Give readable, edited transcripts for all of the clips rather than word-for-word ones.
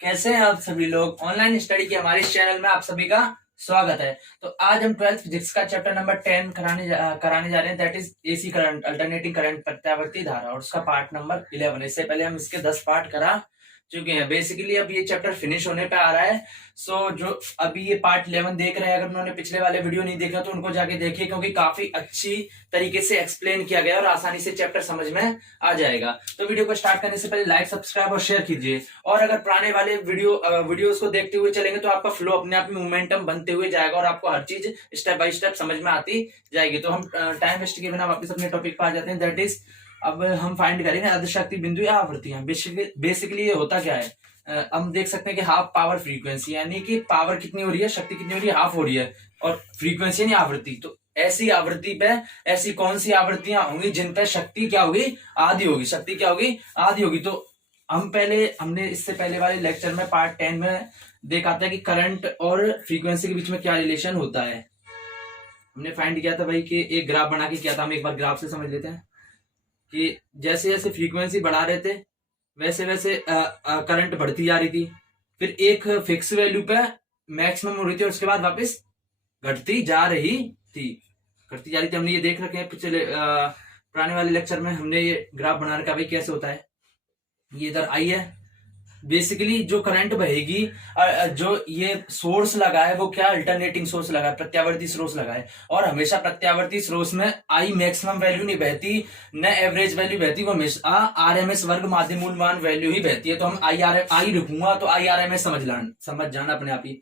कैसे हैं आप सभी लोग। ऑनलाइन स्टडी के हमारे इस चैनल में आप सभी का स्वागत है। तो आज हम 12th फिजिक्स का चैप्टर नंबर 10 कराने जा रहे हैं, that is AC current, alternating current, प्रत्यावर्ती धारा, और उसका पार्ट नंबर 11। इससे पहले हम इसके 10 पार्ट करा चुके हैं। बेसिकली अब ये चैप्टर फिनिश होने पे आ रहा है। सो जो अभी ये पार्ट 11 देख रहे हैं, अगर उन्होंने पिछले वाले वीडियो नहीं देखा तो उनको जाके देखिए, क्योंकि काफी अच्छी तरीके से एक्सप्लेन किया गया और आसानी से चैप्टर समझ में आ जाएगा। तो वीडियो को स्टार्ट करने से पहले लाइक, सब्सक्राइब और शेयर कीजिए। और अगर पुराने वाले वीडियोस को देखते हुए चलेंगे तो आपका फ्लो अपने आप में मोमेंटम बनते हुए जाएगा और आपको हर चीज स्टेप बाय स्टेप समझ में आती जाएगी। तो हम टाइम वेस्ट किए बिना वापस अपने टॉपिक पर आ जाते हैं, दैट इज अब हम फाइंड करेंगे अर्धशक्ति बिंदु या आवृत्तियां। बेसिकली ये होता क्या है, हम देख सकते हैं कि हाफ पावर फ्रीक्वेंसी, यानी कि पावर कितनी हो रही है, शक्ति कितनी हो रही है, हाफ हो रही है, और फ्रीक्वेंसी यानी आवृत्ति। तो ऐसी आवृत्ति पे ऐसी कौन सी आवृत्तियां होंगी जिन पे शक्ति क्या होगी, आधी होगी। शक्ति क्या होगी, आधी होगी। तो हमने इससे पहले वाले लेक्चर में पार्ट 10 में देखा था कि करंट और फ्रीक्वेंसी के बीच में क्या रिलेशन होता है। हमने फाइंड किया था भाई कि एक ग्राफ बना के किया था। हम एक बार ग्राफ से समझ लेते हैं कि जैसे जैसे फ्रीक्वेंसी बढ़ा रहे थे वैसे वैसे करंट बढ़ती जा रही थी, फिर एक फिक्स वैल्यू पे मैक्सिमम हो रही थी और उसके बाद वापस घटती जा रही थी, घटती जा रही थी। हमने ये देख रखे हैं पिछले पुराने वाले लेक्चर में। हमने ये ग्राफ बना रखा भाई कैसे होता है। ये इधर आई है, बेसिकली जो करंट बहेगी, जो ये सोर्स लगा है वो क्या, अल्टरनेटिंग सोर्स लगा है, प्रत्यावर्ती स्रोत लगा है। और हमेशा प्रत्यावर्ती स्रोत में आई मैक्सिमम वैल्यू नहीं बहती, न एवरेज वैल्यू बहती, वो हमेशा आरएमएस वर्ग माध्य मूलमान वैल्यू ही बहती है। तो हम आई रुकूंगा तो IRMS समझ जाना अपने आप ही,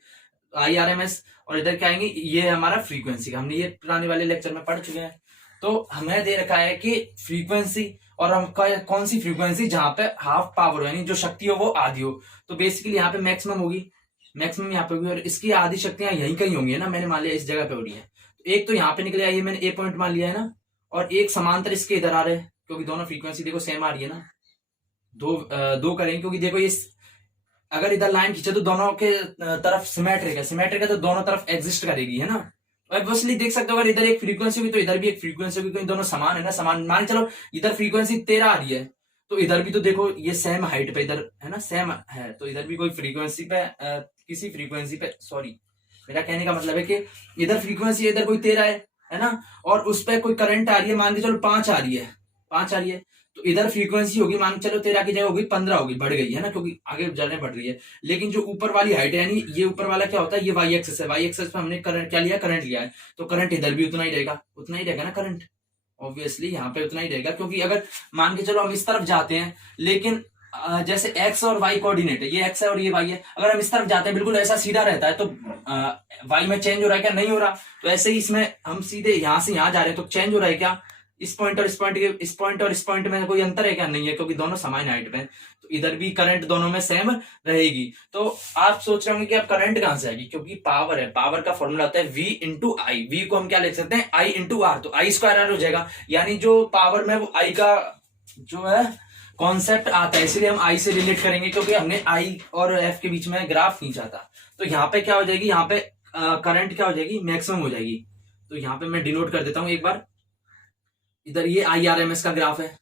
IRMS। और इधर क्या आएंगे, ये हमारा फ्रीक्वेंसी का, हमने ये पुराने वाले लेक्चर में पढ़ चुके हैं। तो हमें दे रखा है कि फ्रीक्वेंसी, और हम कौन सी फ्रीक्वेंसी जहां पे हाफ पावर यानी जो शक्ति हो वो आधी हो। तो बेसिकली यहाँ पे मैक्सिमम होगी, मैक्सिमम यहाँ पे होगी, और इसकी आधी शक्तियां यहीं कहीं होंगी ना। मैंने मान लिया इस जगह पे हो रही है, तो एक तो यहाँ पे निकले आई है, मैंने ए पॉइंट मान लिया है ना, और एक समांतर इसके इधर आ रहे हैं, क्योंकि दोनों फ्रीक्वेंसी देखो सेम आ रही है ना। दो करेंगे, क्योंकि देखो ये अगर इधर लाइन खींचे तो दोनों के तरफ सिमेट्रिक है तो दोनों तरफ एग्जिस्ट करेगी, है ना। ऑब्वियसली देख सकते हो, अगर इधर एक फ्रीक्वेंसी होगी तो इधर भी एक फ्रीक्वेंसी होगी, क्योंकि दोनों समान है ना। समान मान चलो इधर फ्रीक्वेंसी 13 आ रही है तो इधर भी तो देखो ये सेम हाइट पे इधर है ना, सेम है, तो इधर भी कोई फ्रीक्वेंसी पे किसी फ्रीक्वेंसी पे, सॉरी मेरा कहने का मतलब है कि इधर फ्रीक्वेंसी इधर कोई 13 है ना, और उस पर कोई करंट आ रही है, मान के चलो 5 आ रही है, 5 आ रही है, तो इधर फ्रीक्वेंसी होगी मान के चलो 13 की जगह होगी 15 होगी, बढ़ गई है ना, क्योंकि आगे जलने बढ़ रही है। लेकिन जो ऊपर वाली हाइट है, यानी ये ऊपर वाला क्या होता है, ये वाई एक्सेस है, वाई एक्सेस पे हमने करंट क्या लिया, करंट लिया है, तो करंट इधर भी उतना ही रहेगा ना करंट, ऑब्वियसली यहाँ पे उतना ही रहेगा। क्योंकि अगर मान के चलो हम इस तरफ जाते हैं, लेकिन जैसे एक्स और वाई कोऑर्डिनेट है, ये एक्स है और ये वाई है, अगर हम इस तरफ जाते हैं बिल्कुल ऐसा सीधा रहता है तो वाई में चेंज हो रहा है क्या, नहीं हो रहा। तो ऐसे ही इसमें हम सीधे यहां से यहां जा रहे हैं तो चेंज हो रहा है क्या, इस पॉइंट और इस पॉइंट में कोई अंतर है क्या, नहीं है, क्योंकि दोनों समान हाइट पे। तो इधर भी करंट दोनों में सेम रहेगी। तो आप सोच रहे होंगे कि अब करंट कहां से आएगी, क्योंकि पावर है, पावर का फॉर्मूला होता है V इंटू आई। वी को हम क्या लिख सकते हैं, I इंटू आर, तो आई स्क्वायर आर हो जाएगा, यानी जो पावर में वो आई का जो है कॉन्सेप्ट आता है, इसलिए हम आई से रिलेट करेंगे, क्योंकि हमने आई और एफ के बीच में ग्राफ खींचा था। तो यहाँ पे क्या हो जाएगी, यहाँ पे करंट क्या हो जाएगी, मैक्सिमम हो जाएगी। तो यहाँ पे मैं डिनोट कर देता हूं एक बार, इधर ये IRMS का ग्राफ है,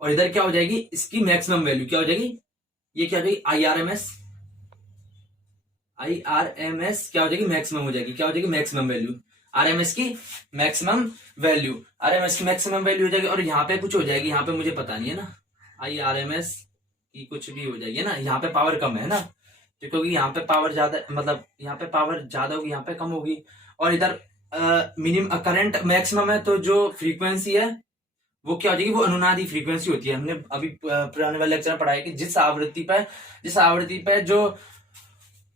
और इधर क्या हो जाएगी, इसकी मैक्सिमम वैल्यू क्या हो जाएगी, ये क्या हो जाएगी IRMS क्या हो जाएगी, मैक्सिमम हो जाएगी, क्या हो जाएगी, मैक्सिमम वैल्यू, RMS की मैक्सिमम वैल्यू, RMS की मैक्सिमम वैल्यू हो जाएगी। और यहाँ पे कुछ हो जाएगी, यहाँ पे मुझे पता नहीं है ना, IRMS की कुछ भी हो जाएगी ना, यहाँ पे पावर कम है ना, तो क्योंकि यहाँ पे पावर ज्यादा, मतलब यहाँ पे पावर ज्यादा होगी, यहाँ पे कम होगी, और इधर मिनिमम करंट मैक्सिमम है, तो जो फ्रीक्वेंसी है वो क्या हो जाएगी, वो अनुनादी फ्रीक्वेंसी होती है। हमने अभी पुराने वाले लेक्चर में पढ़ा है कि जिस आवृत्ति पे जो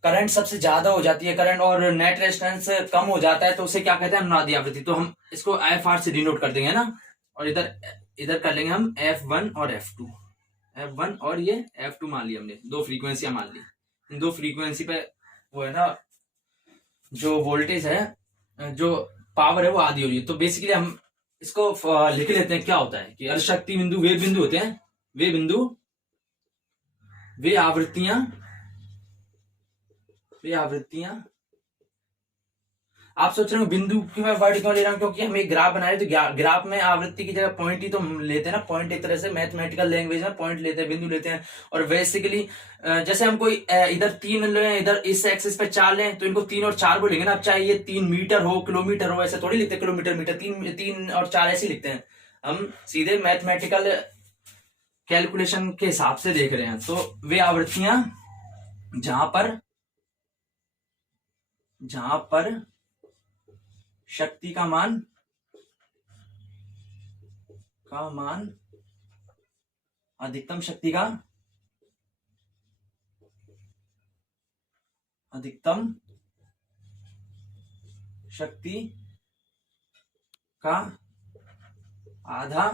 करंट सबसे ज्यादा हो जाती है, करंट और नेट रेजिस्टेंस कम हो जाता है, तो उसे क्या कहते हैं, अनुनादी आवृत्ति। तो हम इसको FR से डिनोट कर देंगे ना, और इधर इधर कर लेंगे हम F1 और F1 और ये F2 मान लिया हमने, दो फ्रीक्वेंसियां मान ली। इन दो फ्रीक्वेंसी पे वो है ना, जो वोल्टेज है, जो पावर है वो आधी हो रही है। तो बेसिकली हम इसको लिख लेते हैं, क्या होता है कि अर्धशक्ति बिंदु वे बिंदु होते हैं, वे आवृत्तियां आप सोच रहे हो बिंदु की मैं वर्ड क्यों ले रहा हूँ, क्योंकि हम एक ग्राफ बना रहे हैं, तो ग्राफ में आवृत्ति की जगह पॉइंट ही तो लेते हैं ना। पॉइंट एक तरह से मैथमेटिकल लैंग्वेज में पॉइंट लेते हैं, बिंदु लेते हैं। और बेसिकली जैसे हम कोई इधर 3 लें, इधर इस एक्सिस पे 4 लें, तो इनको 3 और 4 बोलेंगे ना। अब चाहे ये 3 मीटर हो, किलोमीटर हो, ऐसे थोड़ी लिखते हैं किलोमीटर मीटर, 3 और 4 ऐसे लिखते हैं। हम सीधे मैथमेटिकल कैलकुलेशन के हिसाब से देख रहे हैं। तो वे आवृत्तियां जहां पर शक्ति का मान अधिकतम शक्ति का आधा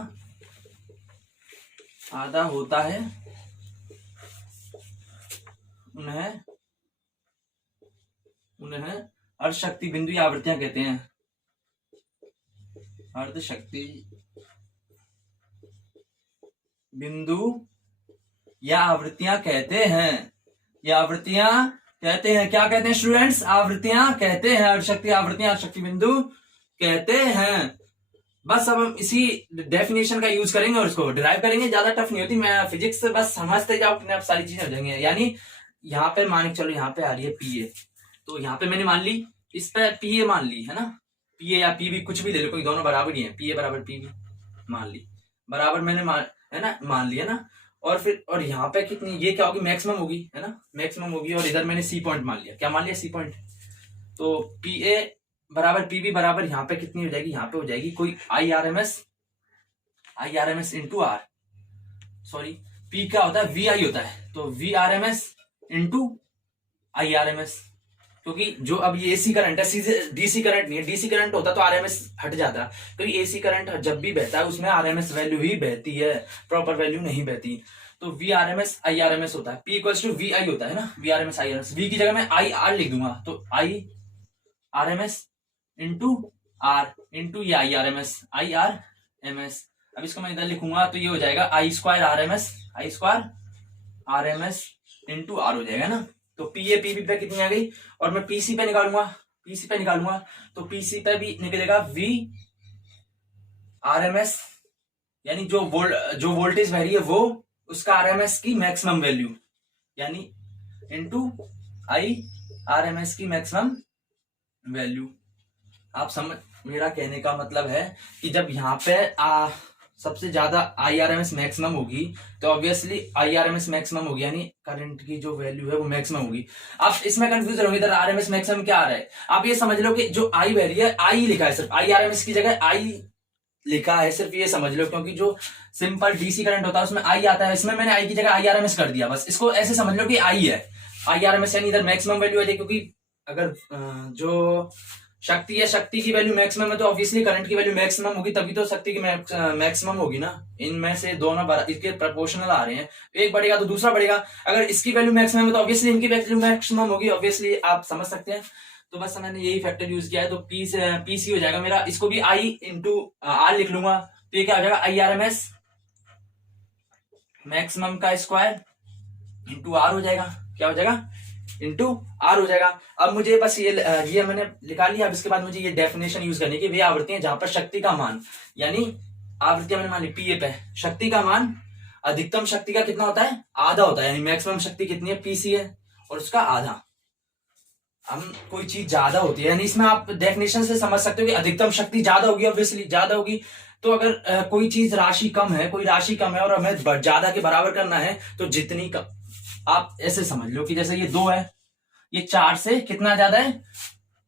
होता है, उन्हें अर्धशक्ति बिंदु या आवृत्तियां कहते हैं। अर्धशक्ति बिंदु या आवृत्तियां कहते हैं। क्या कहते हैं स्टूडेंट्स? आवृत्तियां कहते हैं। अर्धशक्ति आवृत्तियां अर्धशक्ति बिंदु कहते हैं। बस अब हम इसी डेफिनेशन का यूज करेंगे और इसको डिराइव करेंगे। ज्यादा टफ नहीं होती, मैं फिजिक्स से बस समझते जाओ, अपने आप सारी चीजें हो जाएंगी। यानी यहाँ पे मान के चलो, यहाँ पे आ रही है पीए, तो यहाँ पे मैंने मान ली, इस पे पीए मान ली है ना। पीए या पीवी कुछ भी ले लो, कोई दोनों बराबर ही है। पीए बराबर पीवी मान ली, बराबर मैंने मान लिया ना। और फिर और यहाँ पे कितनी, ये क्या होगी, मैक्सिमम होगी है ना, मैक्सिमम होगी। और इधर मैंने सी पॉइंट मान लिया। क्या मान लिया? C point. तो पीए बराबर पीवी बराबर यहाँ पे कितनी हो जाएगी, यहाँ पे हो जाएगी कोई I R M S into R, sorry P क्या होता है, वी आई होता है, तो V R M S into I R M S. क्योंकि जो अब ये एसी करंट है, सीधे डीसी करंट नहीं है। डीसी करंट होता तो आरएमएस हट जाता, क्योंकि एसी करंट जब भी बहता है उसमें आरएमएस वैल्यू ही बहती है, प्रॉपर वैल्यू नहीं बहती। तो V R M S I R M S होता है, P equals to V I होता है ना, V R M S I R M S. V की जगह मैं आई आर लिख दूंगा, तो I R M S into R into ये I R M S, I R M S. अब इसको मैं इधर लिखूंगा तो ये हो जाएगा I square R M S, I square R M S into R हो जाएगा ना। तो पीए पीबी पे कितनी आ गई, और मैं पीसी पे निकालूंगा, तो पीसी पे भी निकलेगा वी आरएमएस, यानी जो वोल्टेज वैरी है वो उसका आरएमएस की मैक्सिमम वैल्यू, यानी इनटू आई आरएमएस की मैक्सिमम वैल्यू। आप समझ, मेरा कहने का मतलब है कि जब यहाँ पे सबसे ज्यादा आईआरएमएस मैक्सिमम होगी, तो ऑब्वियसली आईआरएमएस मैक्सिमम होगी, यानी करंट की जो वैल्यू है वो मैक्सिमम होगी। आप इसमें कंफ्यूज रहोगे, इधर आरएमएस मैक्सिमम क्या आ रहा है। आप ये समझ लो कि जो आई वैल्यू है, आई लिखा है सिर्फ, आईआरएमएस की जगह आई लिखा है सिर्फ, ये समझ लो। क्योंकि जो सिंपल डीसी करंट होता है उसमें आई आता है, इसमें मैंने आई की जगह आईआरएमएस कर दिया। बस इसको ऐसे समझ लो कि आई है, आईआरएमएस यानी इधर मैक्सिमम वैल्यू है। क्योंकि अगर जो शक्ति है, शक्ति की वैल्यू मैक्सिमम है, तो ऑब्वियसली करंट की वैल्यू मैक्सिमम होगी, तभी तो शक्ति की मैक्सिमम होगी ना। इनमें से दोनों इसके प्रोपोर्शनल आ रहे हैं, एक बढ़ेगा तो दूसरा बढ़ेगा। अगर इसकी वैल्यू मैक्सिमम है तो ऑब्वियसली इनकी वैल्यू मैक्सिमम होगी, ऑब्वियसली आप समझ सकते हैं। तो बस मैंने यही फैक्टर यूज किया है, तो पीसी हो जाएगा मेरा। इसको भी आई इंटू आर लिख लूंगा, तो ये क्या हो जाएगा, I R M S maximum का स्क्वायर इंटू आर हो जाएगा। क्या हो जाएगा, इंटू आर हो जाएगा। अब मुझे बस ये मैंने लिखा लिया। अब इसके बाद मुझे ये डेफिनेशन यूज करनी की, वे आवृत्तियां जहां पर शक्ति का मान, यानी आवृत्तियां मैंने मान ली पीए पे, शक्ति का मान अधिकतम शक्ति का कितना होता है, आधा होता है। यानी मैक्सिमम शक्ति कितनी है, पीसी है, और उसका आधा। हम कोई चीज ज्यादा होती है, यानी इसमें आप डेफिनेशन से समझ सकते हो कि अधिकतम शक्ति ज्यादा होगी, ऑब्वियसली ज्यादा होगी। तो अगर कोई चीज राशि कम है, कोई राशि कम है और हमें ज्यादा के बराबर करना है, तो जितनी कम, आप ऐसे समझ लो कि जैसे ये 2 है, ये 4 से कितना ज्यादा है,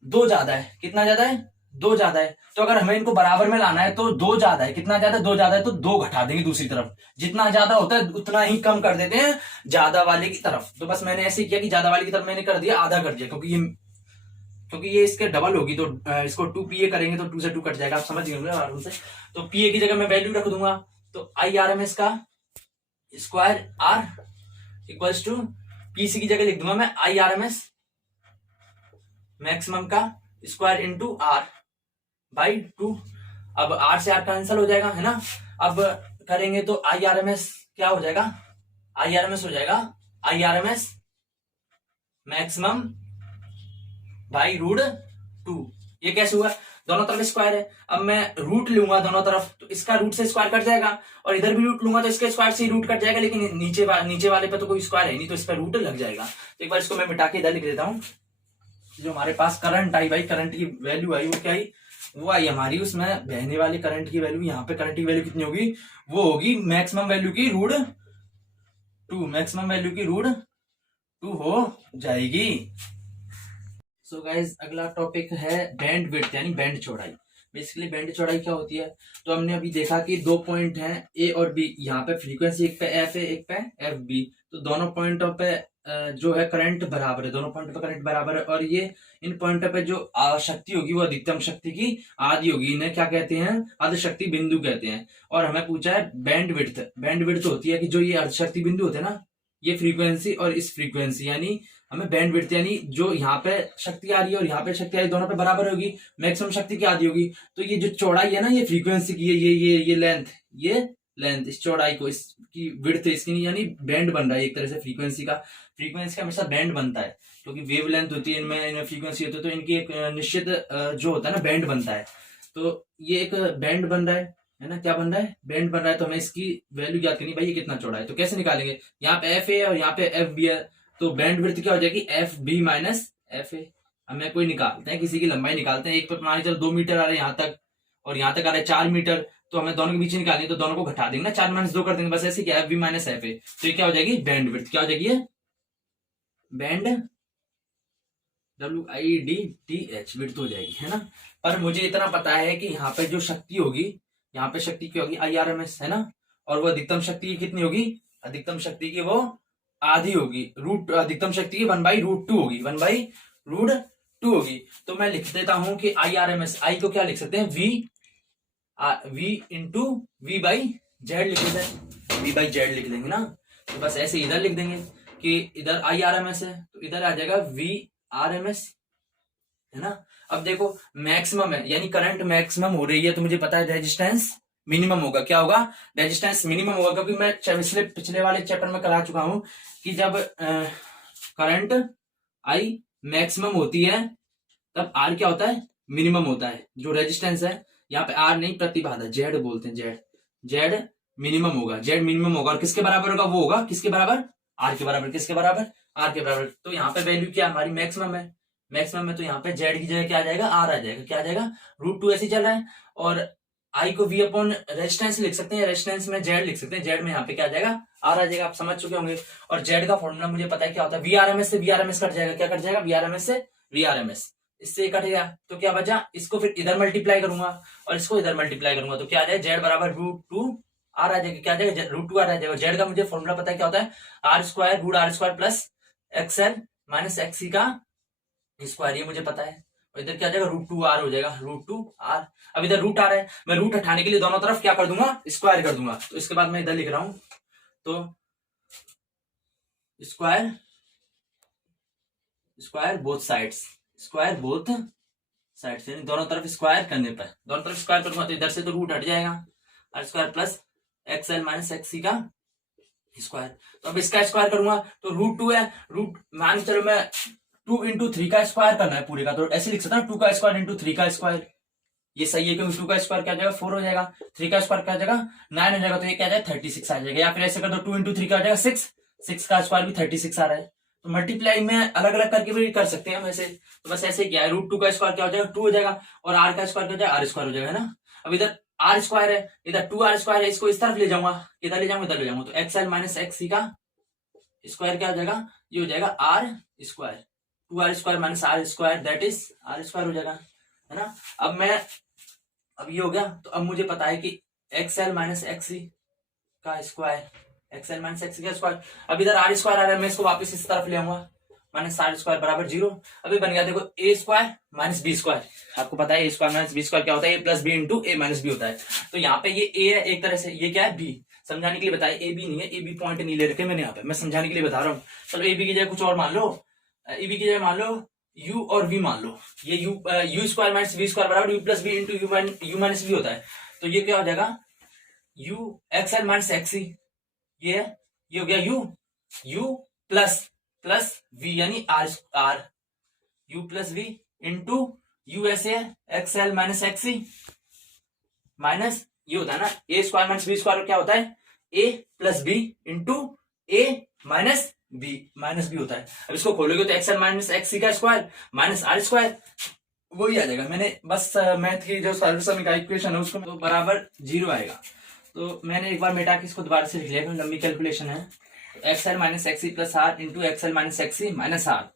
2 ज्यादा है। कितना ज्यादा है, 2 ज्यादा है। तो अगर हमें इनको बराबर में लाना है तो 2 ज्यादा है। कितना ज्यादा है, 2 ज्यादा है, तो 2 घटा देंगे दूसरी तरफ। जितना ज्यादा होता है उतना ही कम कर देते हैं ज्यादा वाले की तरफ। तो बस मैंने ऐसे किया कि ज्यादा वाले की तरफ मैंने कर दिया, आधा कर दिया, क्योंकि ये इसके डबल होगी। तो इसको 2 पीए करेंगे तो 2 से 2 कट जाएगा, आप समझ गए आराम से। तो पीए की जगह मैं वैल्यू रख दूंगा, तो आई आर एम एस का square R equals to PC की जगह लिख दूंगा मैं I R M S maximum का स्क्वायर इंटू आर बाई 2। अब आर से आर कैंसिल हो जाएगा, है ना। अब करेंगे तो आई आर एम एस क्या हो जाएगा, आई आर एम एस हो जाएगा I R M S maximum by root 2। ये कैसे हुआ, दोनों तरफ स्क्वायर है, अब मैं रूट लूंगा दोनों तरफ तो इसका रूट से स्क्वायर कट जाएगा, और इधर भी रूट लूंगा तो इसके स्क्वायर से ही रूट कट जाएगा, लेकिन नीचे वाले पे तो कोई स्क्वायर है नहीं, तो इस पर रूट लग जाएगा। तो एक बार इसको मैं मिटा के इधर लिख देता हूँ। जो हमारे पास करंट आई भाई, करंट की वैल्यू आई वो क्या आई, वो आई हमारी उसमें बहने वाली करंट की वैल्यू, यहाँ पे करंट की वैल्यू कितनी होगी, वो होगी मैक्सिमम वैल्यू की रूट 2, मैक्सिमम वैल्यू की रूट 2 हो जाएगी। सो गाइज अगला टॉपिक है बैंड विड्थ यानी बैंड चौड़ाई। बेसिकली बैंड चौड़ाई क्या होती है, तो हमने अभी देखा कि 2 पॉइंट हैं ए और बी, यहाँ पे फ्रीक्वेंसी एक पे एफ है एक पे एफ बी, तो दोनों पॉइंटों पे जो है करंट बराबर है, दोनों पॉइंट पे करंट बराबर है, और ये इन पॉइंटों पे जो शक्ति होगी वो अधिकतम शक्ति की आधी होगी, इन्हें क्या कहते हैं, अर्ध शक्ति बिंदु कहते हैं। और हमें पूछा है बैंड विड्थ, बैंड विड्थ होती है कि जो ये अर्ध शक्ति बिंदु होते हैं ना, ये फ्रीक्वेंसी और इस फ्रीक्वेंसी, यानी हमें बैंड विड्थ यानी जो यहाँ पे शक्ति आ रही है और यहाँ पे शक्ति आ रही है दोनों पे बराबर होगी, मैक्सिमम शक्ति की आधी होगी। तो ये जो चौड़ाई है ना, ये फ्रीक्वेंसी की है, ये लेंथ इस चौड़ाई को, इसकी विड्थ इसकी, यानी बैंड बन रहा है एक तरह से फ्रीक्वेंसी का हमेशा बैंड बनता है, क्योंकि वेव लेंथ होती है इनमें फ्रीक्वेंसी होती है, तो इनकी एक निश्चित जो होता है ना बैंड बनता है। तो ये एक बैंड बन रहा है ना, क्या बन रहा है, बैंड बन रहा है। तो हमें इसकी वैल्यू याद करनी, भाई ये कितना चौड़ा है, तो कैसे निकालेंगे, यहाँ पे एफ ए और यहाँ पे एफ बी है, तो बैंड विड्थ क्या हो जाएगी, F B minus F A. हमें कोई निकालते हैं, किसी की लंबाई निकालते हैं, एक पर मान चलो 2 मीटर आ रहा है यहाँ तक, और यहाँ तक आ रहा है 4 मीटर, तो हमें दोनों के बीच निकालनी है, तो दोनों को घटा देंगे ना, 4 माइनस 2 कर देंगे, बस ऐसे क्या, F B minus F A. तो ये क्या हो जाएगी, बैंड विड्थ क्या हो जाएगी, ये बैंड WIDTH विड्थ हो जाएगी, है ना। पर मुझे इतना पता है कि यहाँ पे जो शक्ति होगी, यहाँ पे शक्ति क्या होगी, IRMS, है ना, और वो अधिकतम शक्ति की कितनी होगी, अधिकतम शक्ति की वो आधी होगी, रूट अधिकतम शक्ति की 1/√2 होगी, 1/√2 होगी। तो मैं लिख देता हूं कि IRMS, आई को क्या लिख सकते हैं, V इंटू V/Z लिख देते हैं, V/Z लिख देंगे ना, तो बस ऐसे इधर लिख देंगे कि इधर IRMS है, तो इधर आ जाएगा VRMS, है ना। अब देखो मैक्सिमम है, यानी करंट मैक्सिमम हो रही है, तो मुझे पता है रेजिस्टेंस मिनिमम होगा, क्या होगा, रेजिस्टेंस मिनिमम होगा, क्योंकि मैं पिछले वाले चैप्टर में करा चुका हूं कि जब करंट आई मैक्सिमम होती है तब आर क्या होता है, मिनिमम होता है। जो रेजिस्टेंस है यहाँ पे आर नहीं, प्रतिबाधा जेड बोलते हैं, जेड मिनिमम होगा, जेड मिनिमम होगा, और किसके बराबर होगा, वो होगा किसके बराबर, आर के बराबर, किसके बराबर, आर के बराबर। तो यहाँ पे वैल्यू क्या हमारी मैक्सिमम है, मैक्सिमम है, तो यहाँ पे जेड की जगह क्या आ जाएगा, आर आ जाएगा, क्या आ जाएगा, √2 ऐसे चल रहा है, और आई को वी अपॉन रेजिस्टेंस लिख सकते हैं, रेजिस्टेंस में जेड लिख सकते हैं, जेड में यहाँ पे क्या आ जाएगा, आर आ जाएगा, आप समझ चुके होंगे। और जेड का फॉर्मूला मुझे पता है क्या होता है, VRMS से VRMS कट जाएगा, क्या कट जाएगा, VRMS से VRMS, इससे कट गया, तो क्या बचा, इसको फिर इधर मल्टीप्लाई करूंगा और इसको इधर मल्टीप्लाई करूंगा, तो क्या आ जाएगा, जेड बराबर √2 आर आ जाएगा, क्या आ जाएगा, √2 आर आ जाएगा। जेड का मुझे फॉर्मूला पता है क्या होता है, R² plus XL minus XC का स्क्वायर, ये मुझे पता है। और इधर क्या आ जाएगा, √2 आर हो जाएगा, √2 आर। अब इधर रूट आ रहा है, मैं रूट हटाने के लिए दोनों तरफ क्या कर दूंगा, स्क्वायर कर दूंगा। तो इसके बाद मैं इधर लिख रहा हूं, तो square both sides, square both sides, यानी दोनों तरफ स्क्वायर करने पर, दोनों तरफ स्क्वायर करूंगा तो इधर से तो रूट हट जाएगा, R² plus XL minus XC का स्क्वायर। तो अब इसका स्क्वायर करूंगा तो √2 है, रूट मान चलो मैं 2 इंटू 3 का स्क्वायर करना है पूरे का, तो ऐसे लिख सकता हूँ 2 का स्क्वायर इंटू 3 का स्क्वायर, ये सही है, क्योंकि 2 का स्क्वायर क्या जाएगा, 4 हो जाएगा, 3 का स्क्वायर क्या जाएगा, 9 हो जाएगा, तो ये क्या जाएगा, 36 आ जाएगा। या फिर ऐसे कर दो 2 इंटू 3 का जाएगा 6 का स्क्वायर भी 36 आ रहा है। तो मल्टीप्लाई में अलग अलग करके भी कर सकते हैं हम ऐसे, तो बस ऐसे क्या है, √2 का स्क्वायर क्या हो जाएगा, 2 हो जाएगा, और आर का स्क्वायर क्या हो जाएगा, R² हो जाएगा, है ना। अब इधर R² है, इधर 2R² है, इसको इस तरफ ले जाऊंगा, इधर ले जाऊंगा, इधर ले जाऊंगा, तो XL माइनस XC का स्क्वायर क्या हो जाएगा, ये हो जाएगा R², 2R² minus R² that is R² हो जाएगा, है ना। अब ये हो गया, तो अब मुझे पता है कि XL माइनस XC का स्क्वायर, XL माइनस XC का स्क्वायर। अब इधर R² आ रहा है, मैं इसको वापस इस तरफ ले आऊंगा, माइनस R² बराबर 0। अभी बन गया देखो A² माइनस B², आपको पता है A² माइनस B² क्या होता है, A plus B into A minus B होता है। तो यहाँ पे ये A है एक तरह से, ये क्या है B, समझाने के लिए बताया, A B नहीं है, A B पॉइंट नहीं ले रखे मैंने यहाँ पे, मैं समझाने के लिए बता रहा हूँ। चलो A B की जगह कुछ और मान लो, A B की जगह मान लो U और V मान लो, ये U² माइनस V² बराबर U plus B into U minus B होता है। तो ये क्या हो जाएगा, U XL माइनस XC, ये हो गया U प्लस V यानी R, U plus V into you ऐसे है X L minus X C minus ये होता है ना ए स्क्वायर माइनस बी स्क्वायर क्या होता है ए प्लस बी इंटू ए माइनस बी होता है। अब इसको खोलोगे तो एक्स एल माइनस एक्स सी का स्क्वायर माइनस आर स्क्वायर वही आ जाएगा। मैंने बस मैथ की जो सॉल्यूशन का इक्वेशन है उसको तो बराबर 0 आएगा। तो मैंने एक बार मिटा के इसको दोबारा से लिख लिया क्योंकि लंबी कैलकुलेशन है। X L minus X C plus R into X L minus X C minus R.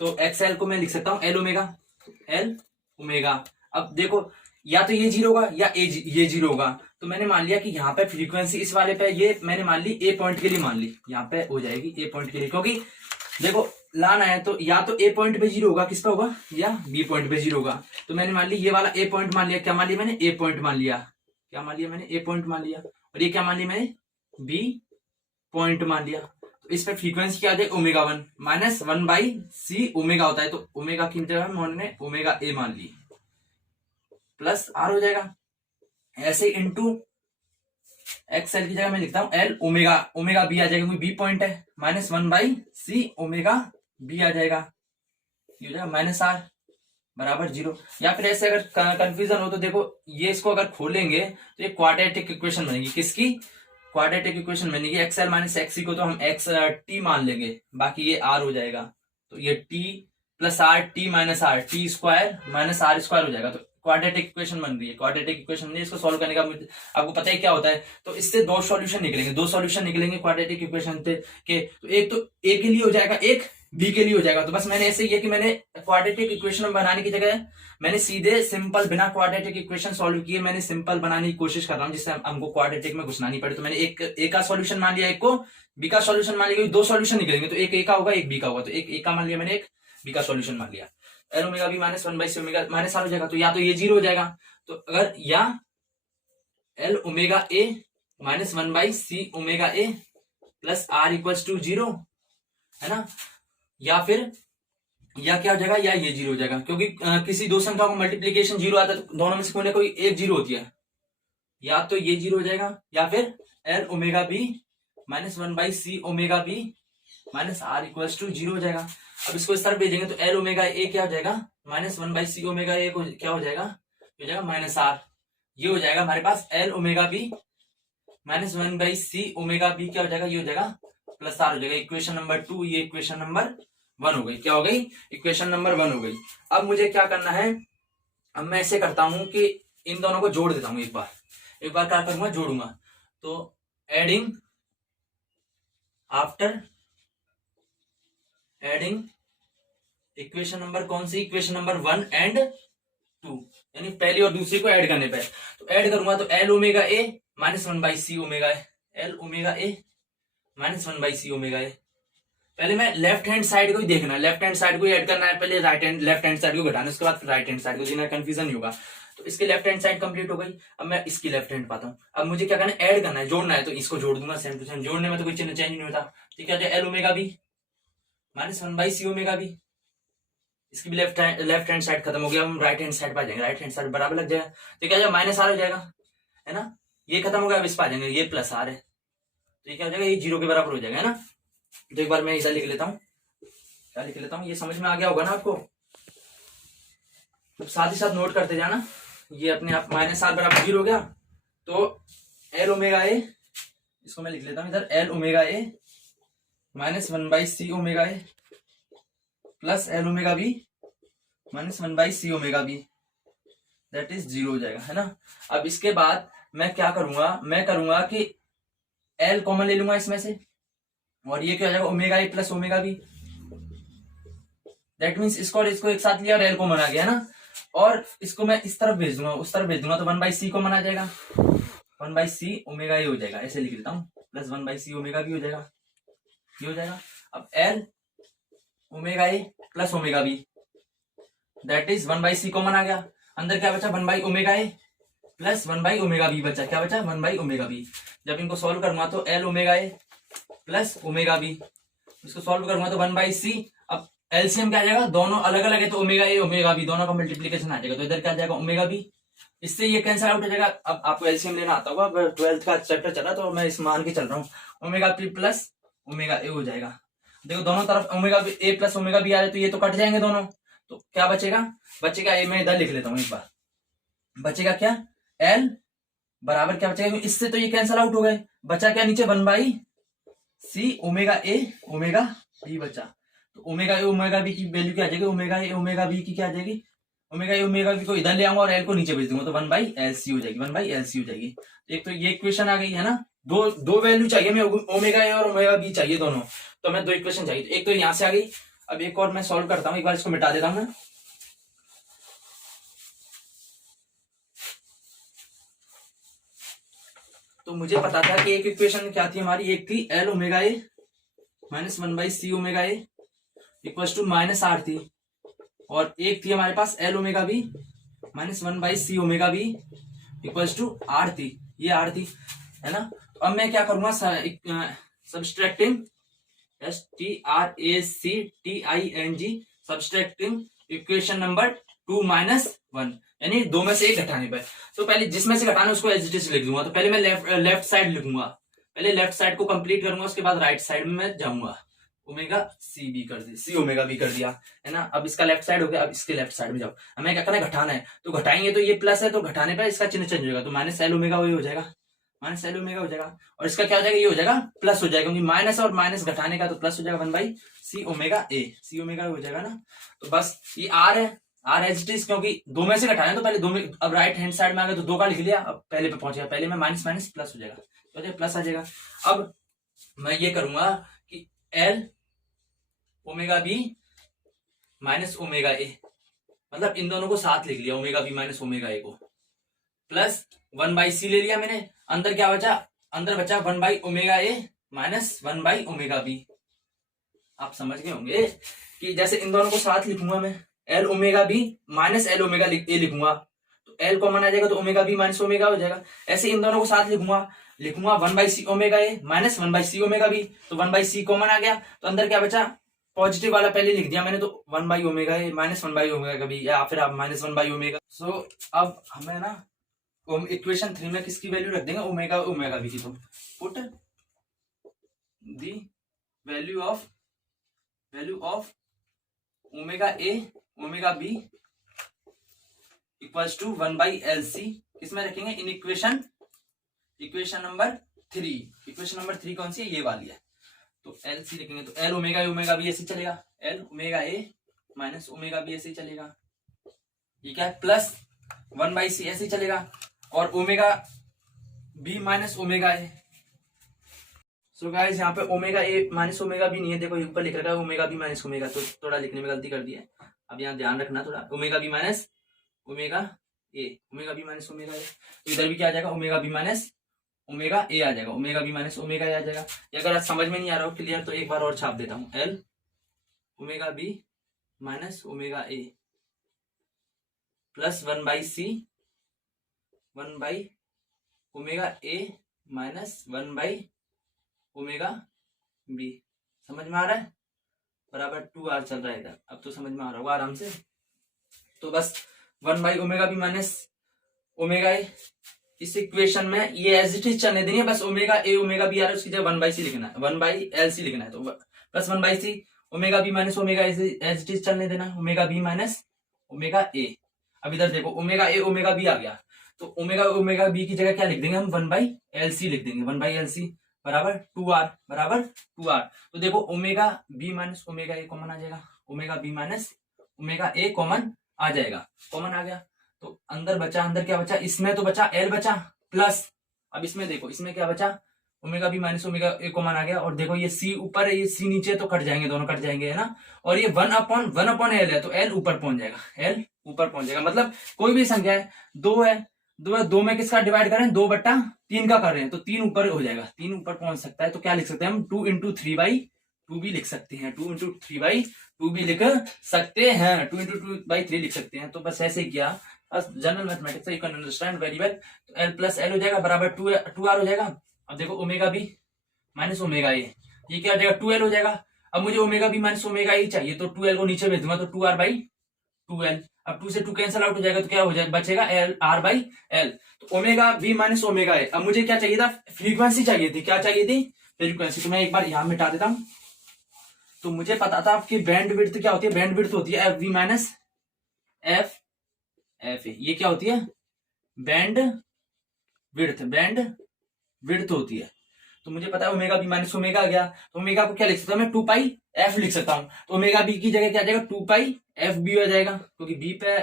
तो एक्स एल को मैं लिख सकता हूँ एल ओमेगा। अब देखो या तो ये 0 होगा या ये 0 होगा। तो मैंने मान लिया कि यहाँ पे फ्रीक्वेंसी इस वाले पे ये मैंने मान ली ए पॉइंट के लिए मान ली, यहाँ पे हो जाएगी ए पॉइंट के लिए, क्योंकि देखो लाना है तो या तो ए पॉइंट पे 0 होगा किस पे होगा या बी पॉइंट पे 0 होगा। तो मैंने मान ली ये वाला ए पॉइंट मान लिया। क्या मान लिया मैंने ए पॉइंट मान लिया। क्या मान लिया मैंने ए पॉइंट मान लिया। और ये क्या मान लिया मैंने बी पॉइंट मान लिया। तो इस पे फ्रीक्वेंसी क्या आ जाए omega 1 minus 1 by C omega होता है। तो ओमेगा की जगह हमने ओमेगा ए मान ली प्लस आर हो जाएगा। ऐसे इंटू एक्स एल की जगह मैं लिखता हूं एल ओमेगा बी आ जाएगा क्योंकि बी पॉइंट है minus 1 by C omega B आ जाएगा। ये हो जाएगा माइनस आर बराबर 0। या फिर ऐसे अगर कंफ्यूजन हो तो देखो ये इसको अगर खोलेंगे तो ये क्वाड्रेटिक इक्वेशन बनेगी। किसकी क्वाड्रेटिक इक्वेशन बनेगी एक्स एल माइनस एक्स सी को तो हम एक्स टी मान लेंगे, बाकी ये आर हो जाएगा। तो ये T plus R T minus R T square minus R square हो जाएगा। तो क्वाड्रेटिक इक्वेशन बन रही है। क्वाड्रेटिक इक्वेशन बन इसको सॉल्व करने का आपको पता है क्या होता है। तो इससे दो सॉल्यूशन निकलेंगे क्वाड्रेटिक इक्वेशन के। तो एक तो ए के लिए हो जाएगा एक बी के लिए हो जाएगा। तो बस मैंने ऐसे ये कि मैंने क्वाड्रेटिक इक्वेशन बनाने की जगह मैंने सीधे सिंपल बिना क्वाड्रेटिक इक्वेशन सॉल्व किए मैंने सिंपल बनाने की कोशिश कर रहा हूं जिससे हमको क्वाड्रेटिक में घुसना नहीं पड़े। तो मैंने एक ए का सॉल्यूशन मान लिया, एक को बी का सॉल्यूशन मान लिया। दो सॉल्यूशन निकलेंगे तो एक ए का होगा एक बी का होगा। तो एक ए का मान लिया मैंने, एक बी का सॉल्यूशन मान लिया। L omega B minus 1 by C omega minus R हो जाएगा। तो या तो ये 0 हो जाएगा। तो अगर या L omega A minus 1 by C omega A plus R equals to 0 है ना, या फिर या क्या हो जाएगा या ये 0 हो जाएगा। क्योंकि किसी दो संख्या को मल्टीप्लीकेशन 0 आता है तो दोनों में से कोई एक 0 होती है। या तो ये 0 हो जाएगा या फिर L omega B minus 1 by C omega B minus R equals to 0 हो जाएगा। अब इसको इस तरफ भेजेंगे तो एल ओमेगा ए क्या हो जाएगा minus 1 by C omega A को क्या हो जाएगा माइनस आर। ये हो जाएगा हमारे पास L omega B minus 1 by C omega B क्या हो जाएगा ये हो जाएगा प्लस आर हो जाएगा। इक्वेशन नंबर 2 ये इक्वेशन नंबर 1 हो गई। क्या हो गई इक्वेशन नंबर 1 हो गई। अब मुझे क्या करना है, अब मैं ऐसे करता हूं कि इन दोनों को जोड़ देता हूं एक बार क्या करूंगा जोड़ूंगा। तो adding after adding equation number कौन सी इक्वेशन नंबर 1 एंड 2 यानी पहली और दूसरी को ऐड करने पे तो ऐड करूंगा तो L omega A minus 1 by C omega A L omega A minus 1 by C omega A. पहले मैं लेफ्ट हैंड साइड को ही देखना, लेफ्ट हैंड साइड को ही ऐड करना है, पहले लेफ्ट हैंड साइड को घटाना, उसके बाद राइट हैंड साइड को, जिन्हें कंफ्यूजन नहीं होगा। तो इसकी लेफ्ट हैंड साइड कंप्लीट हो गई। अब मैं इसकी लेफ्ट हैंड पाता हूँ। अब मुझे क्या करना है ऐड करना है, जोड़ना है। तो इसको जोड़ दूंगा सेम टू सेम। जोड़ने में तो कोई चिन्ह चेंज नहीं होता। ठीक है L omega B minus 1 by C omega B, इसकी भी लेफ्ट हैंड साइड खत्म हो गया। हम राइट हैंड साइड पर आ जाएंगे, राइट हैंड साइड बराबर लग जाएगा। तो क्या माइनस आर हो जाएगा है ना, ये खत्म हो गया। अब इस पर आ जाएंगे, ये प्लस आर है तो ये क्या हो जाएगा ये 0 के बराबर हो जाएगा है ना। तो एक बार मैं ऐसा लिख लेता हूँ, क्या लिख लेता हूँ, ये समझ में आ गया होगा ना आपको। तो साथ ही साथ नोट करते जाना। ये अपने आप माइनस आर बराबर 0 हो गया। तो एल ओमेगा ए, इसको मैं लिख लेता हूँ इधर, L omega A minus 1 by C omega A plus L omega B minus 1 by C omega B that is 0 हो जाएगा है ना। अब इसके बाद मैं क्या करूंगा, मैं करूंगा कि एल कॉमन ले लूंगा इसमें से और ये क्या हो जाएगा omega A plus omega B. That means इसको और इसको एक साथ लिया और एल कॉमन आ गया है ना। और इसको मैं इस तरफ भेज दूंगा, उस तरफ भेज दूंगा तो 1 बाई सी कॉमन आ जाएगा, 1 बाई सी ओमेगा ए हो जाएगा। ऐसे लिख लेता हूँ plus 1 by C omega B हो जाएगा, ये हो जाएगा। अब L omega A plus omega B that is 1 by C common आ गया। अंदर क्या बचा 1 by omega A plus 1 by omega B बचा। क्या बचा 1 बाई ओमेगा बी। जब इनको सॉल्व करूंगा तो L omega A plus omega B, इसको सॉल्व करूंगा तो 1 बाई सी। अब एलसीएम क्या आ जाएगा, दोनों अलग अलग है तो ओमेगा ए ओमेगा बी दोनों का मल्टीप्लीकेशन आ जाएगा। तो इधर क्या आ जाएगा ओमेगा बी, इससे ये कैंसिल आउट हो जाएगा। अब आपको एलसीएम लेना आता होगा, 12th का चैप्टर चला तो मैं इस मान के चल रहा हूँ। Omega P plus omega A हो जाएगा। देखो दोनों तरफ omega A plus omega B आ रहे तो ये तो कट जाएंगे दोनों। तो क्या बचेगा, बचेगा ए, मैं इधर लिख लेता हूं एक बार, बचेगा क्या, एल बराबर क्या बचेगा, इससे तो ये कैंसल आउट हो गए, बचा क्या नीचे 1/c omega A omega B बचा। तो ओमेगा ए ओमेगा बी की वैल्यू क्या आ जाएगी, ओमेगा ए ओमेगा बी की क्या आ जाएगी, ओमेगा ए ओमेगा बी को इधर ले आऊंगा और एल को नीचे भेज दूंगा, तो 1/LC हो जाएगी, 1/LC हो जाएगी। एक तो ये इक्वेशन आ गई है ना, दो दो वैल्यू चाहिए, मैं ओमेगा ए और ओमेगा बी चाहिए दोनों, तो मैं दो इक्वेशन चाहिए, एक तो यहाँ से आ गई। अब एक और मैं सॉल्व करता हूँ, एक बार इसको मिटा देता हूँ मैं। तो मुझे पता था कि एक इक्वेशन क्या थी हमारी, एक थी L omega A minus 1/c omega A equal to -r थी, और एक थी हमारे पास L omega B minus 1/c omega B equal to r थी, ये r थी, है ना। तो अब मैं क्या करूंगा, subtracting STRACTING subtracting equation number 2 - 1, यानी दो में से एक घटाने पर। तो पहले जिसमें से घटाना उसको एज इट इज लिख दूंगा। तो पहले मैं लेफ्ट साइड लिखूंगा, पहले लेफ्ट साइड को कंप्लीट करूंगा, उसके बाद राइट साइड में मैं जाऊंगा। ओमेगा सी बी कर दिया, सी ओमेगा बी कर दिया, है ना। अब इसका लेफ्ट साइड हो गया, अब इसके लेफ्ट साइड में जाओ। हमें क्या करना है, घटाना है, तो घटाएंगे तो ये प्लस है, तो घटाने पर इसका चिन्ह चेंज हो जाएगा, तो -L ओमेगा हो जाएगा, -L ओमेगा हो जाएगा, और इसका क्या हो जाएगा, ये हो जाएगा प्लस हो जाएगा, क्योंकि माइनस और माइनस घटाने का तो प्लस हो जाएगा, 1/c ओमेगा ए, सी ओमेगा हो जाएगा ना। तो बस ये आर है, आर एज इट इज, क्योंकि दो में से घटाना है तो पहले दो में, अब राइट हैंड साइड में आ गया तो दो का लिख लिया, अब पहले पे पहुंचेगा, पहले में माइनस माइनस प्लस हो जाएगा, तो प्लस आ जाएगा। अब मैं ये करूंगा कि L omega B minus omega A, मतलब इन दोनों को साथ लिख लिया, omega B minus omega A को, प्लस 1/c ले लिया मैंने, अंदर क्या बचा, अंदर बचा 1/ओमेगा ए माइनस 1/ओमेगा बी। आप समझ गए होंगे कि जैसे इन दोनों को साथ लिखूंगा मैं, L omega B minus L omega A लिखूंगा, तो एल कॉमन आ जाएगा, तो ओमेगा बी माइनस ओमेगा हो जाएगा। ऐसे इन दोनों को साथ लिखूंगा, 1/c omega A minus 1/c omega B, तो 1/c कॉमन आ गया, तो अंदर क्या बचा, पॉजिटिव वाला पहले लिख दिया मैंने, तो 1/ओमेगा ए माइनस 1/ओमेगा बी, या फिर आप -1/ओमेगा। सो अब हमें ना इक्वेशन 3 में किसकी वैल्यू रख देंगे, ओमेगा ओमेगा बी की। तो put the value of omega A omega B equals to 1/LC, किसमें रखेंगे, in equation number 3। Equation number 3 कौन सी है, ये वाली है, तो LC लिखेंगे, तो L omega A omega B ऐसे चलेगा, L omega A minus omega B ऐसे चलेगा, ये क्या है, प्लस 1/c ऐसे चलेगा, और omega B minus omega A. So guys यहाँ पे omega A minus omega B नहीं है, देखो ऊपर लिख रखा है ओमेगा बी माइनस ओमेगा, तो थोड़ा लिखने में गलती कर दी है, अब यहाँ ध्यान रखना थोड़ा, omega B minus omega A, omega B minus omega A, तो इधर भी क्या आ जाएगा, omega B minus omega A आ जाएगा, omega B minus omega A आ जाएगा। अगर समझ में नहीं आ रहा हो क्लियर, तो एक बार और छाप देता हूँ, L omega B minus omega A plus 1/c 1/ओमेगा ए माइनस 1/ओमेगा बी। समझ में आ रहा है, बराबर 2r चल रहा है इधर, अब तो समझ में आ रहा होगा आराम से। तो बस 1/ओमेगा बी माइनस ओमेगा ए, इस इक्वेशन में ये एज इट इज चलने देनी है, बस ओमेगा ए ओमेगा बी आ रहा है, उसकी जगह 1/c लिखना है, 1/LC लिखना है, तो plus 1/c omega B minus omega as it is चलने देना, omega B minus omega A. अब इधर देखो ओमेगा ए ओमेगा बी आ गया, तो ओमेगा ओमेगा बी की जगह क्या लिख देंगे हम, 1/LC लिख देंगे, 1/LC बराबर 2r। तो देखो omega B minus omega A common आ जाएगा, omega B minus omega A common आ जाएगा, कॉमन आ गया, तो अंदर बचा, अंदर क्या बचा, इसमें तो बचा एल बचा प्लस, अब इसमें देखो, इसमें क्या बचा, omega B minus omega A common आ गया, और देखो ये सी ऊपर है, ये सी नीचे, तो कट जाएंगे, दोनों कट जाएंगे, है ना। और ये 1/1 एल है, तो एल ऊपर पहुंच जाएगा, एल ऊपर पहुंच जाएगा, मतलब कोई भी संख्या है, दो में किसका डिवाइड करें, 2/3 का कर रहे हैं, तो 3 ऊपर हो जाएगा, 3 ऊपर पहुंच सकता है, तो क्या लिख सकते हैं हम, 2 × 3/2 भी लिख सकते हैं, 2 × 3/2 भी लिख सकते हैं, 2 × 2/3 लिख सकते हैं। तो बस ऐसे ही किया, बस general mathematics, you can understand very well. तो एल प्लस एल हो जाएगा बराबर 2r हो जाएगा। अब देखो omega B minus omega A, ये क्या हो जाएगा, 2l हो जाएगा। अब मुझे omega B minus omega A चाहिए, तो 2l को नीचे भेज दूंगा, तो 2r/2l, अब 2 से 2 कैंसिल आउट हो जाएगा, तो क्या हो जाएगा, बचेगा r/l। तो omega B minus omega A, अब मुझे क्या चाहिए था, फ्रीक्वेंसी चाहिए थी, क्या चाहिए थी, फ्रीक्वेंसी। तो मैं एक बार यहां मिटा देता हूं, तो मुझे पता था आपकी बैंड विड्थ क्या होती है, बैंड विड्थ होती है F V minus F F A. ये क्या होती है, बैंड विड्थ होती है। तो मुझे पता है ओमेगा बी माइनस ओमेगा आ गया, तो ओमेगा को क्या लिख सकता हूं मैं, 2 पाई एफ लिख सकता हूं। तो ओमेगा बी की जगह क्या आ जाएगा, 2 पाई एफ बी हो जाएगा, क्योंकि बी पे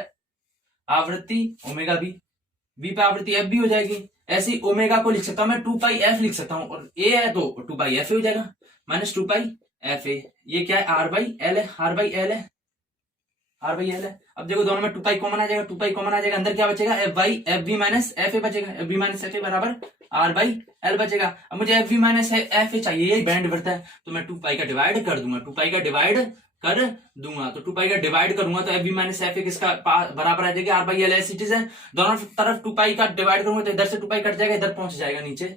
आवृत्ति ओमेगा बी पे आवृत्ति एफ बी हो जाएगी। ऐसे ही ओमेगा को लिख सकता हूं मैं 2 पाई एफ लिख सकता हूं, और ए है तो 2 पाई एफ हो जाएगा, माइनस 2 पाई एफ ए। ये क्या है, आर बाई एल है, आर बाई एल है, आर बाई एल है। अब देखो दोनों में 2 पाई कॉमन आ जाएगा, 2 पाई कॉमन आ जाएगा, अंदर क्या बचेगा, F by F B minus F A बचेगा, F B minus F A बराबर आर बाई एल बचेगा। अब मुझे F B minus F A चाहिए, यही बैंड विड्थ है, तो मैं 2 पाई का डिवाइड कर दूंगा, 2 पाई का डिवाइड कर दूंगा। तो 2 पाई का डिवाइड करूंगा तो F B minus F A किसका बराबर आ जाएगा, R by L as it is है। दोनों तरफ 2 पाई का डिवाइड करूंगा तो इधर से 2 पाई कट जाएगा, इधर पहुंच जाएगा नीचे।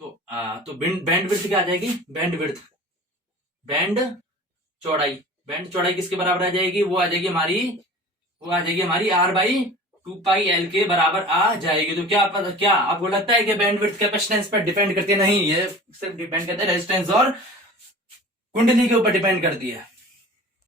तो बैंड विड्थ क्या आ जाएगी, बैंड विड्थ बैंड चौड़ाई, बैंड चौड़ाई किसके बराबर आ जाएगी, वो आ जाएगी हमारी आर बाई 2 पाई एल के बराबर आ जाएगी। तो क्या आपको लगता है कि बैंडविड्थ कैपेसिटेंस पर डिपेंड करती है? नहीं, ये सिर्फ डिपेंड करता है रेजिस्टेंस और कुंडली के ऊपर डिपेंड करती है।